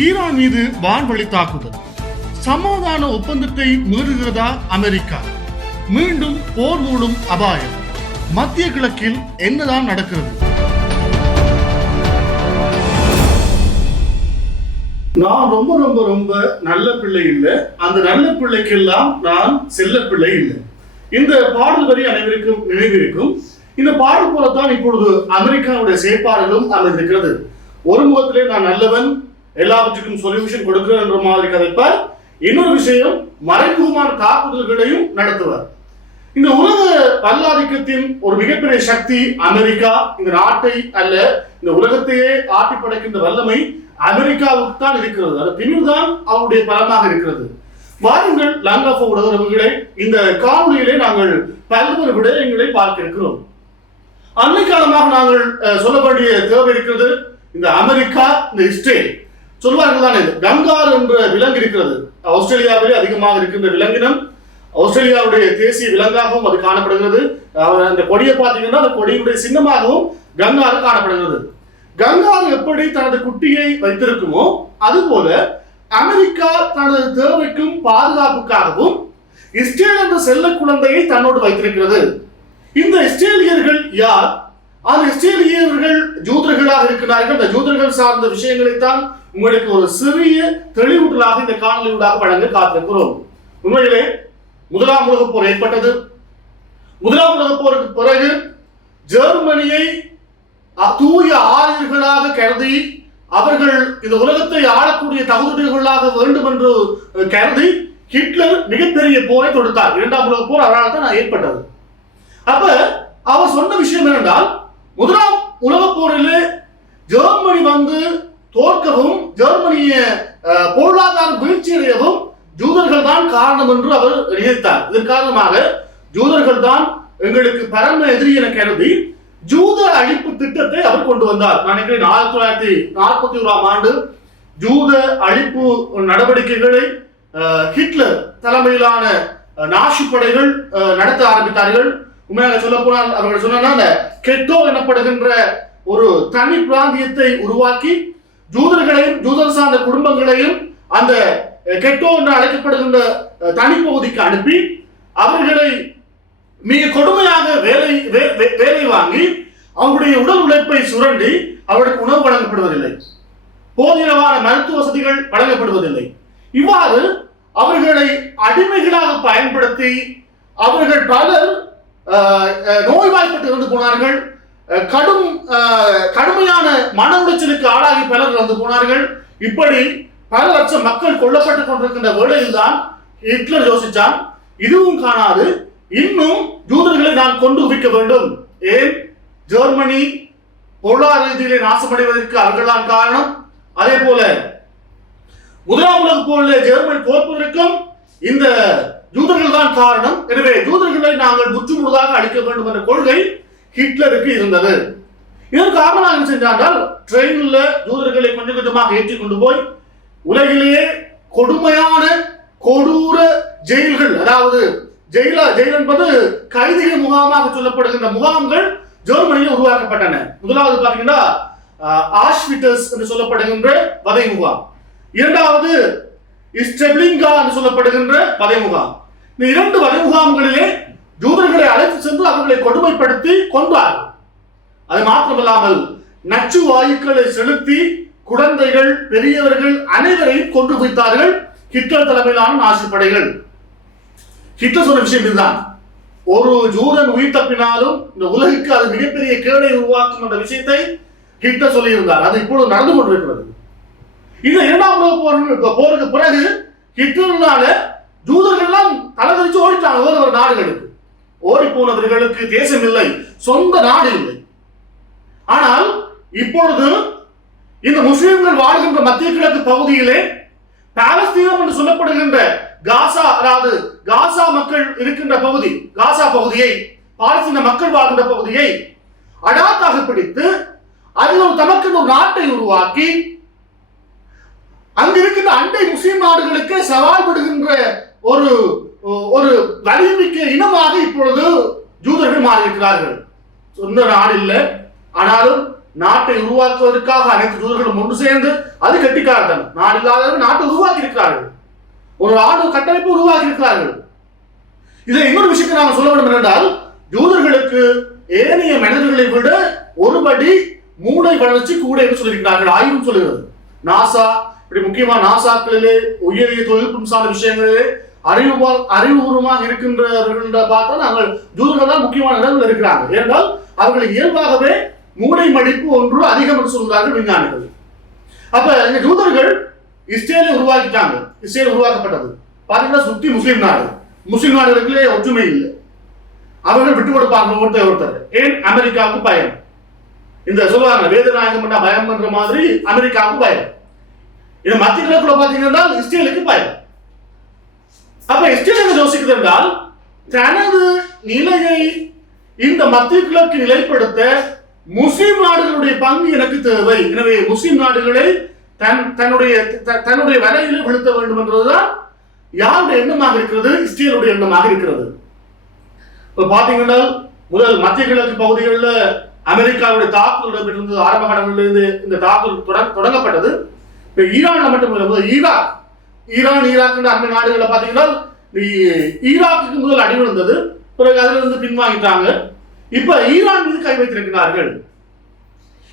Iran மீது வான்வழி தாக்குதல், சமாதான ஒப்பந்தத்தை மீறுகிறதா அமெரிக்கா? மீண்டும் போர் மூடும் அபாயம். மத்திய கிழக்கில் என்னதான் நடக்கிறது? நான் ரொம்ப ரொம்ப ரொம்ப நல்ல பிள்ளை இல்லை, அந்த நல்ல பிள்ளைக்கெல்லாம் நான் செல்ல பிள்ளை இல்லை. இந்த பாடல் வரி அனைவருக்கும் நினைவிருக்கும். இந்த பாடல் போலத்தான் இப்பொழுது அமெரிக்காவுடைய செயற்பாடுகளும் அமைந்திருக்கிறது. ஒரு முகத்திலே நான் நல்லவன், எல்லாவற்றுக்கும் சொல்யூஷன் கொடுக்கிறேன் என்ற மாதிரி கதைப்பார். இன்னொரு விஷயம், மறைமுகமான தாக்குதல்களையும் நடத்துவார். இந்த உலக வல்லாதிக்கத்தின் ஒரு மிகப்பெரிய சக்தி அமெரிக்கா. இந்த நாட்டை அல்ல, இந்த உலகத்தையே ஆட்டி படைக்கின்ற வல்லமை அமெரிக்காவுக்கு தான் இருக்கிறது. அது பின்னுதான் அவருடைய பலமாக இருக்கிறது. வாருங்கள் லாங்காஃபோ உடவர்களே, இந்த காணொலியிலே நாங்கள் பல்வேறு விடயங்களை பார்க்க இருக்கிறோம். அண்மை காலமாக நாங்கள் சொல்ல வேண்டிய தேவை இருக்கிறது. இந்த அமெரிக்கா, இந்த இஸ்ரேல் சொல்வார்கள் தானே, கங்கார் என்ற விலங்கு இருக்கிறது. ஆஸ்திரேலியாவிலே அதிகமாக இருக்கின்ற விலங்கினம், ஆஸ்திரேலியாவுடைய தேசிய விலங்காகவும் அது காணப்படுகிறது. அந்த கொடியை பார்த்தீங்கன்னா அந்த கொடியுடைய சின்னமாகவும் கங்காரு காணப்படுகிறது. கங்காரு எப்படி தனது குட்டியை வைத்திருக்குமோ அதுபோல அமெரிக்கா தனது தேவைக்கும் பாதுகாப்புக்காகவும் இஸ்ரேல் என்ற செல்ல குழந்தையை தன்னோடு வைத்திருக்கிறது. இந்த இஸ்ரேலியர்கள் யார்? அந்த இஸ்ரேலியர்கள் ஜூதர்களாக இருக்கிறார்கள். இந்த ஜூதர்கள் சார்ந்த விஷயங்களைத்தான் உங்களுக்கு ஒரு சிறிய தெளிவூட்டலாக இந்த காணொலியூடாக வழங்க காத்திருக்கிறோம். உண்மையிலே முதலாம் உலகப் போர் ஏற்பட்டது. முதலாம் உலகப் போருக்கு பிறகு ஜெர்மனியை தூய ஆரியர்களாக கருதி அவர்கள் இந்த உலகத்தை ஆளக்கூடிய தகுதிகளாக வேண்டும் என்று கருதி ஹிட்லர் மிகப்பெரிய போரை தொடுத்தார். இரண்டாம் உலகப் போர் அதனால் தான் ஏற்பட்டது. அப்ப அவர் சொன்ன விஷயம் என்னென்றால், முதலாம் உலகப் போரிலே ஜெர்மனி வந்து தோற்கவும் ஜெர்மனிய பொருளாதார வீழ்ச்சியடையவும் ஜூதர்கள் தான் காரணம் என்று அவர் நினைத்தார். இதன் காரணமாக ஜூதர்கள் தான் எங்களுக்கு பரம எதிரி என கருதி ஜூத அழிப்பு திட்டத்தை அவர் கொண்டு வந்தார். நான் நினைக்கிறேன் 1941ஆம் ஆண்டு ஜூத அழிப்பு நடவடிக்கைகளை ஹிட்லர் தலைமையிலான நாசி படைகள் நடத்த ஆரம்பித்தார்கள். உண்மையாக சொல்ல போனால் அவர்கள் சொன்ன கெட்டோ எனப்படுகின்ற ஒரு தனி பிராந்தியத்தை உருவாக்கி ஜூதர்களையும் ஜூதர் சார்ந்த குடும்பங்களையும் அந்த கெட்டோ என்று அழைக்கப்படுகின்ற தனிப்பகுதிக்கு அனுப்பி அவர்களை மிக கொடுமையாக வேலை வாங்கி அவருடைய உடல் உழைப்பை சுரண்டி அவர்களுக்கு உணவு வழங்கப்படுவதில்லை, போதியவான மருத்துவ வசதிகள் வழங்கப்படுவதில்லை. இவ்வாறு அவர்களை அடிமைகளாக பயன்படுத்தி அவர்கள் பலர் நோய்வாய்ப்பட்டு இறந்து போனார்கள். கடுமையான மன உளைச்சலுக்கு ஆளாகி பலர் இறந்து போனார்கள். இப்படி பல லட்சம் மக்கள் கொல்லப்பட்டுக் கொண்டிருக்கின்ற வேளையில் தான் ஹிட்லர் யோசிச்சான், இதுவும் காணாது, இன்னும் ஜூதர்களை நான் கொண்டு குவிக்க வேண்டும். ஏன்? ஜெர்மனி பொருளாதார ரீதியிலே நாசமடைவதற்கு அவர்கள்தான் காரணம். அதே போல முதலாம் உலகப் போரிலே ஜெர்மனி தோற்பதற்கும் இந்த ஜூதர்கள் தான் காரணம். எனவே ஜூதர்களை நாங்கள் முற்றுமுழுதாக அழிக்க வேண்டும் என்ற கொள்கை ஹிட்லருக்கு இருந்தது. இதற்கு காரணமாக என்ன சென்றால், ட்ரெயின்ல ஜூதர்களை கொஞ்சம் கொஞ்சமாக ஏற்றி கொண்டு போய் உலகிலேயே கொடுமையான கொடூர ஜெயில்கள், அதாவது ஜெயில் என்பது கைதிகள் முகாமாக சொல்லப்படுகின்ற முகாம்கள் ஜெர்மனியில் உருவாக்கப்பட்டன. முதலாவது பாத்தீங்கன்னா ஆஷ்விட்டஸ் என்று சொல்லப்படுகின்ற வதை முகாம், இரண்டாவது ஸ்டெப்லிங்கா என்று சொல்லப்படுகின்ற வதை முகாம். இந்த இரண்டு வதை முகாம்களிலே ஜூதர்களை அழைத்து சென்று அவர்களை கொடுமைப்படுத்தி கொன்றார்கள். அது மாத்திரமல்லாமல் நச்சு வாயுக்களை செலுத்தி குழந்தைகள் பெரியவர்கள் அனைவரையும் கொன்று வைத்தார்கள் ஹிட்லர் தலைமையிலான நாசி படைகள். ஹிட்லர் சொன்ன விஷயம் இதுதான், ஒரு ஜூதன் உயிர் தப்பினாலும் இந்த உலகுக்கு அது மிகப்பெரிய கேடை உருவாக்கும் என்ற விஷயத்தை ஹிட்லர் சொல்லியிருந்தார். அது இப்பொழுது நடந்து கொண்டிருக்கிறது. இந்த இரண்டாம் உலக போருக்கு பிறகு ஹிட்லர்னால ஜூதர்கள் எல்லாம் தலைவரிச்சு ஓடிட்டாங்க வேறு நாடுகளுக்கு. ஓடி போனவர்களுக்கு தேசம் இல்லை, சொந்த நாடு இல்லை. ஆனால் இப்பொழுது இந்த முஸ்லிம்கள் வாழ்கின்ற மத்திய கிழக்கு பகுதியிலே பாலஸ்தீனம் என்று சொல்லப்படுகின்ற காசா, அதாவது காசா மக்கள் இருக்கின்ற பகுதி, காசா பகுதியை, பாலஸ்தீன மக்கள் வாழ்கின்ற பகுதியை அடாத்தாக பிடித்து அதில் ஒரு தமக்கு ஒரு நாட்டை உருவாக்கி அங்கிருக்கின்ற அண்டை முஸ்லிம் நாடுகளுக்கு சவால் விடுகின்ற ஒரு வலிமிக்க இனமாக இப்பொழுது ஜூதர்கள் மாறியிருக்கிறார்கள். சொந்த நாடு இல்லை, ஆனாலும் நாட்டை உருவாக்குவதற்காக அனைத்து தூதர்களும் ஒன்று சேர்ந்து அது கெட்டிக்காரத்தனம். நாடு இல்லாத நாட்டை உருவாக்கி இருக்கிறார்கள், ஒரு நாடு கட்டமைப்பு உருவாக்கி இருக்கிறார்கள். இதை இன்னொரு விஷயத்தை நாங்கள் சொல்ல வேண்டும் என்றால், யூதர்களுக்கு ஏனைய மனிதர்களை விட ஒருபடி மூளை வளர்ச்சி கூட என்று சொல்லியிருக்கிறார்கள். ஆய்வும் சொல்லுகிறது. நாசா இப்படி முக்கியமா நாசாக்களிலே உயரிய தொழில்நுட்பம் சார்ந்த விஷயங்களிலே அறிவுபூர்வமாக இருக்கின்றவர்கள் பார்த்தா நாங்கள் யூதர்கள் தான் முக்கியமான இடங்கள் இருக்கிறாங்க. ஏனென்றால் அவர்கள் இயல்பாகவே மூளை மடிப்பு ஒன்று அதிகம் என்று சொல்கிறார்கள் விஞ்ஞானிகள். அப்ப இந்த யூதர்கள் இஸ்ரேலை உருவாக்கிட்டாங்க. இஸ்ரேல் உருவாக்கப்பட்டது பாத்தீங்கன்னா சுத்தி முஸ்லீம் நாடு. முஸ்லீம் நாடுகளுக்குள்ளே ஒற்றுமை இல்லை. அவர்கள் விட்டு கொடுப்பாங்க ஒருத்தர். ஏன்? அமெரிக்காவுக்கு பயம். இந்த சொல்லுவாங்க வேதநாயகம் பண்ணா பயம் பண்ற மாதிரி அமெரிக்காவுக்கு பயம். இது மத்திய கிழக்குல பாத்தீங்கன்னா இஸ்ரேலுக்கு பயம். அப்ப இஸ்ரேல் என்ன யோசிக்கிறது என்றால், தனது நிலையை இந்த மத்திய கிழக்கு நிலைப்படுத்த முஸ்லிம் நாடுகளுடைய பங்கு எனக்கு தேவை. எனவே முஸ்லிம் நாடுகளை தன்னுடைய வலையில் வீழ்த்த வேண்டும் என்றதுதான் யாருடைய எண்ணமாக இருக்கிறது? இஸ்ரேலுடைய எண்ணமாக இருக்கிறது. இப்ப பாத்தீங்கன்னா முதல் மத்திய கிழக்கு பகுதிகளில் அமெரிக்காவுடைய தாக்குதல் இடம்பெற்றிருந்தது. ஆரம்ப காலங்களிலிருந்து இந்த தாக்குதல் தொடங்கப்பட்டது. இப்ப ஈரான்ல மட்டும் இல்லை, ஈராக் அண்டை நாடுகளை பாத்தீங்கன்னா ஈராக்கு முதல் அடி விழுந்தது. பிறகு அதுல இருந்து பின்வாங்கிட்டாங்க. இப்ப ஈரான் மீது கை வைத்திருக்கிறார்கள்.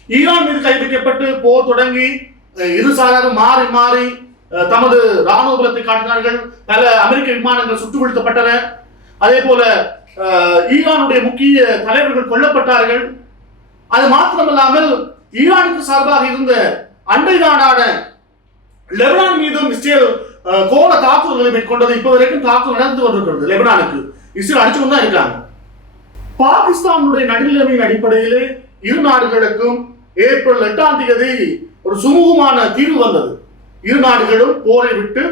ஈரான் மீது கை வைக்கப்பட்டு போர் தொடங்கி இரு சாராக மாறி மாறி தமது ராணுவ பலத்தை காட்டினார்கள். பல அமெரிக்க விமானங்கள் சுட்டு வீழ்த்தப்பட்டன. அதே போல ஈரானுடைய முக்கிய தலைவர்கள் கொல்லப்பட்டார்கள். அது மாத்திரமல்லாமல் ஈரானுக்கு சார்பாக இருந்த அண்டை நாடான லெபனான் மீதும் இஸ்ரேல் கோர தாக்குதல்களை மேற்கொண்டது. இப்ப வரைக்கும் தாக்குதல் நடந்து கொண்டிருக்கிறது. லெபனானுக்கு இஸ்ரேல் அடிச்சு கொண்டு தான் இருக்காங்க. பாகிஸ்தானுடைய நடுநிலைமையின் அடிப்படையிலே இரு நாடுகளுக்கும் ஏப்ரல் 8ஆம் தேதி ஒரு சுமூகமான தீர்வு வந்தது. இரு நாடுகளும் போரை விட்டு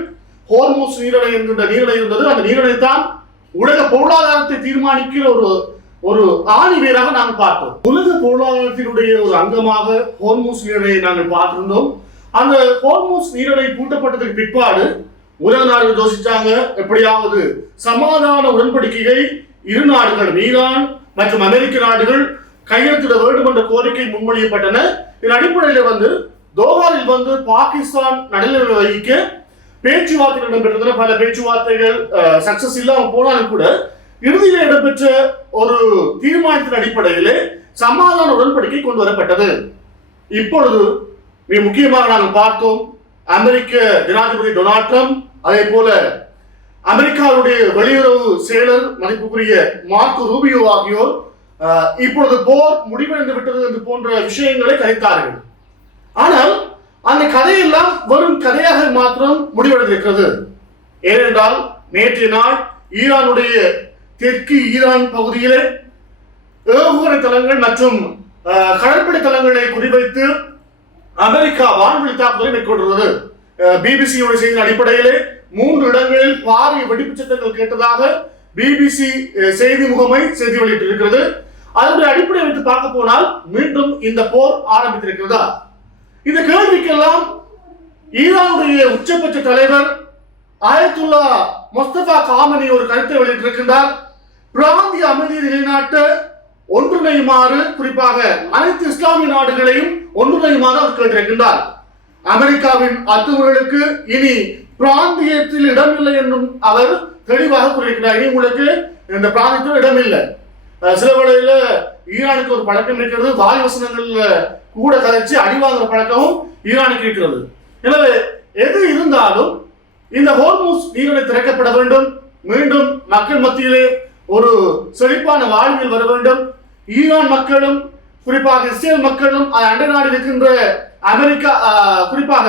ஹோர்முஸ் நீரிணை என்கின்ற நீரிணை இருந்தது. அந்த நீரிணை தான் உலக பொருளாதாரத்தை தீர்மானிக்கிற ஒரு ஆணி வேராக நாங்கள் பார்த்தோம். உலக பொருளாதாரத்தினுடைய ஒரு அங்கமாக ஹோர்முஸ் நீரிணையை நாங்கள் பார்த்திருந்தோம். அந்த ஹோர்முஸ் நீரிணை பூட்டப்பட்டதுக்கு பிற்பாடு உலக நாடுகள் யோசிச்சாங்க, எப்படியாவது சமாதான உடன்படிக்கையை இரு நாடுகள் ஈரான் மற்றும் அமெரிக்க நாடுகள் கையெழுத்திட வேண்டும் என்ற கோரிக்கை முன்மொழியப்பட்டன. இதன் அடிப்படையில் தோஹாவில் பாகிஸ்தான் நடுநிலை வகிக்க பேச்சுவார்த்தைகள் இடம்பெற்றன. பல பேச்சுவார்த்தைகள் சக்சஸ் இல்லாமல் போனாலும் கூட இறுதியில் இடம்பெற்ற ஒரு தீர்மானத்தின் அடிப்படையிலே சமாதான உடன்படிக்கை கொண்டு வரப்பட்டது. இப்பொழுது மிக முக்கியமாக நாங்கள் பார்த்தோம், அமெரிக்க ஜனாதிபதி டொனால்ட் ட்ரம்ப், அதே போல அமெரிக்காவுடைய வெளியுறவு செயலர் மதிப்புக்குரிய மார்க்கோ ரூபியோ ஆகியோர் இப்பொழுது போர் முடிவடைந்து விட்டது என்று போன்ற விஷயங்களை கதைத்தார்கள். ஆனால் அந்த கதையெல்லாம் வெறும் கதையாக மாத்திரம் முடிவடைந்திருக்கிறது. ஏனென்றால் நேற்றைய நாள் ஈரானுடைய தெற்கு ஈரான் பகுதியிலே ஏவுகணை தளங்கள் மற்றும் கடற்படை தளங்களை குறிவைத்து அமெரிக்கா வான்வெளி தாக்குதலை மேற்கொண்டுள்ளது. பிபிசியுடைய செய்தியின் அடிப்படையிலே 3 இடங்களில் பாரிய வெடிப்பு சத்தங்கள் கேட்டதாக பிபிசி செய்தி முகமை செய்தி வெளியிட்டிருக்கிறது. அதனுடைய அடிப்படையை வைத்து பார்க்க போனால் மீண்டும் இந்த போர் ஆரம்பித்திருக்கிறதா? இந்த கேள்விக்கெல்லாம் ஈரானுடைய உச்சபட்ச தலைவர் ஆயத்துல்லா முஸ்தபா காமனி ஒரு கருத்தை வெளியிட்டிருக்கின்றார். பிராந்திய அமைதியை நிலைநாட்ட ஒன்றிணையுமாறு, குறிப்பாக அனைத்து இஸ்லாமிய நாடுகளையும் ஒன்றிணையுமாறு அவர் கேட்டிருக்கின்றார். அமெரிக்காவின் அத்துமுறைகளுக்கு இனி பிராந்தியத்தில் இடமில்லை என்றும் அவர் தெளிவாக கூறியிருக்கிறார். இனி உங்களுக்கு இந்த பிராந்தியத்தில் இடமில்லை. சில வேளையில ஈரானுக்கு ஒரு பழக்கம் இருக்கிறது, வாய் வசனங்கள்ல கூட கதைச்சு அடிவாங்குற பழக்கமும் ஈரானுக்கு இருக்கிறது. எனவே எது இருந்தாலும் இந்த ஹோர்முஸ் நீரிணை திறக்கப்பட வேண்டும். மீண்டும் மக்கள் மத்தியிலே ஒரு செழிப்பான வாழ்வில் வர வேண்டும். ஈரான் மக்களும் குறிப்பாக இஸ்ரேல் மக்களும் அண்டை நாடு இருக்கின்ற அமெரிக்கா, குறிப்பாக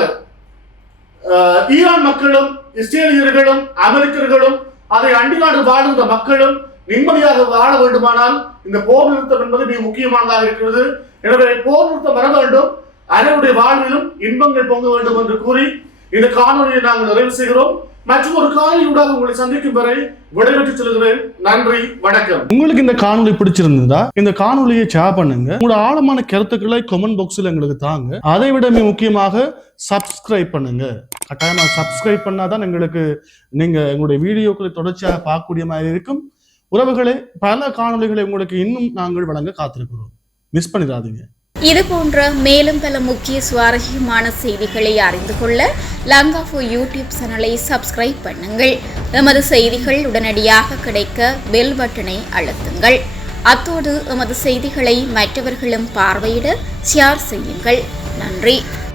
ஈரான் மக்களும் இஸ்ரேலியர்களும் அமெரிக்கர்களும் அதை அண்டை நாடு வாழ்கின்ற மக்களும் நிம்மதியாக வாழ வேண்டுமானால் இந்த போர் நிறுத்தம் என்பது மிக முக்கியமானதாக இருக்கிறது. எனவே போர் நிறுத்தம் வர வேண்டும், அனைவருடைய வாழ்விலும் இன்பங்கள் பொங்க வேண்டும் என்று கூறி இந்த காணொலியை நாங்கள் நிறைவு செய்கிறோம். மற்றும் ஒரு காணொலியூடாக உங்களை சந்திக்கும் வரை விடைபெற்று செல்கிறேன். நன்றி, வணக்கம். உங்களுக்கு இந்த காணொலி பிடிச்சிருந்தா இந்த காணொலியை ஷேர் பண்ணுங்க. உங்களோட ஆழமான கருத்துக்களை கமெண்ட் பாக்ஸ்ல எங்களுக்கு தாங்க. அதை விட மிக முக்கியமாக சப்ஸ்கிரைப் பண்ணுங்க. கட்டாயமா சப்ஸ்கிரைப் பண்ணாதான் எங்களுக்கு நீங்க எங்களுடைய வீடியோக்களை தொடர்ச்சியாக பார்க்கக்கூடிய மாதிரி இருக்கும். உறவுகளே, பல காணொலிகளை உங்களுக்கு இன்னும் நாங்கள் வழங்க காத்திருக்கிறோம். மிஸ் பண்ணிடாதீங்க. இது போன்ற மேலும் பல முக்கிய சுவாரஸ்யமான செய்திகளை அறிந்து கொள்ள லங்காஃபோ யூடியூப் சேனலை சப்ஸ்கிரைப் பண்ணுங்கள். எமது செய்திகள் உடனடியாக கிடைக்க பெல் பட்டனை அழுத்துங்கள். அத்தோடு எமது செய்திகளை மற்றவர்களும் பார்வையிட ஷேர் செய்யுங்கள். நன்றி.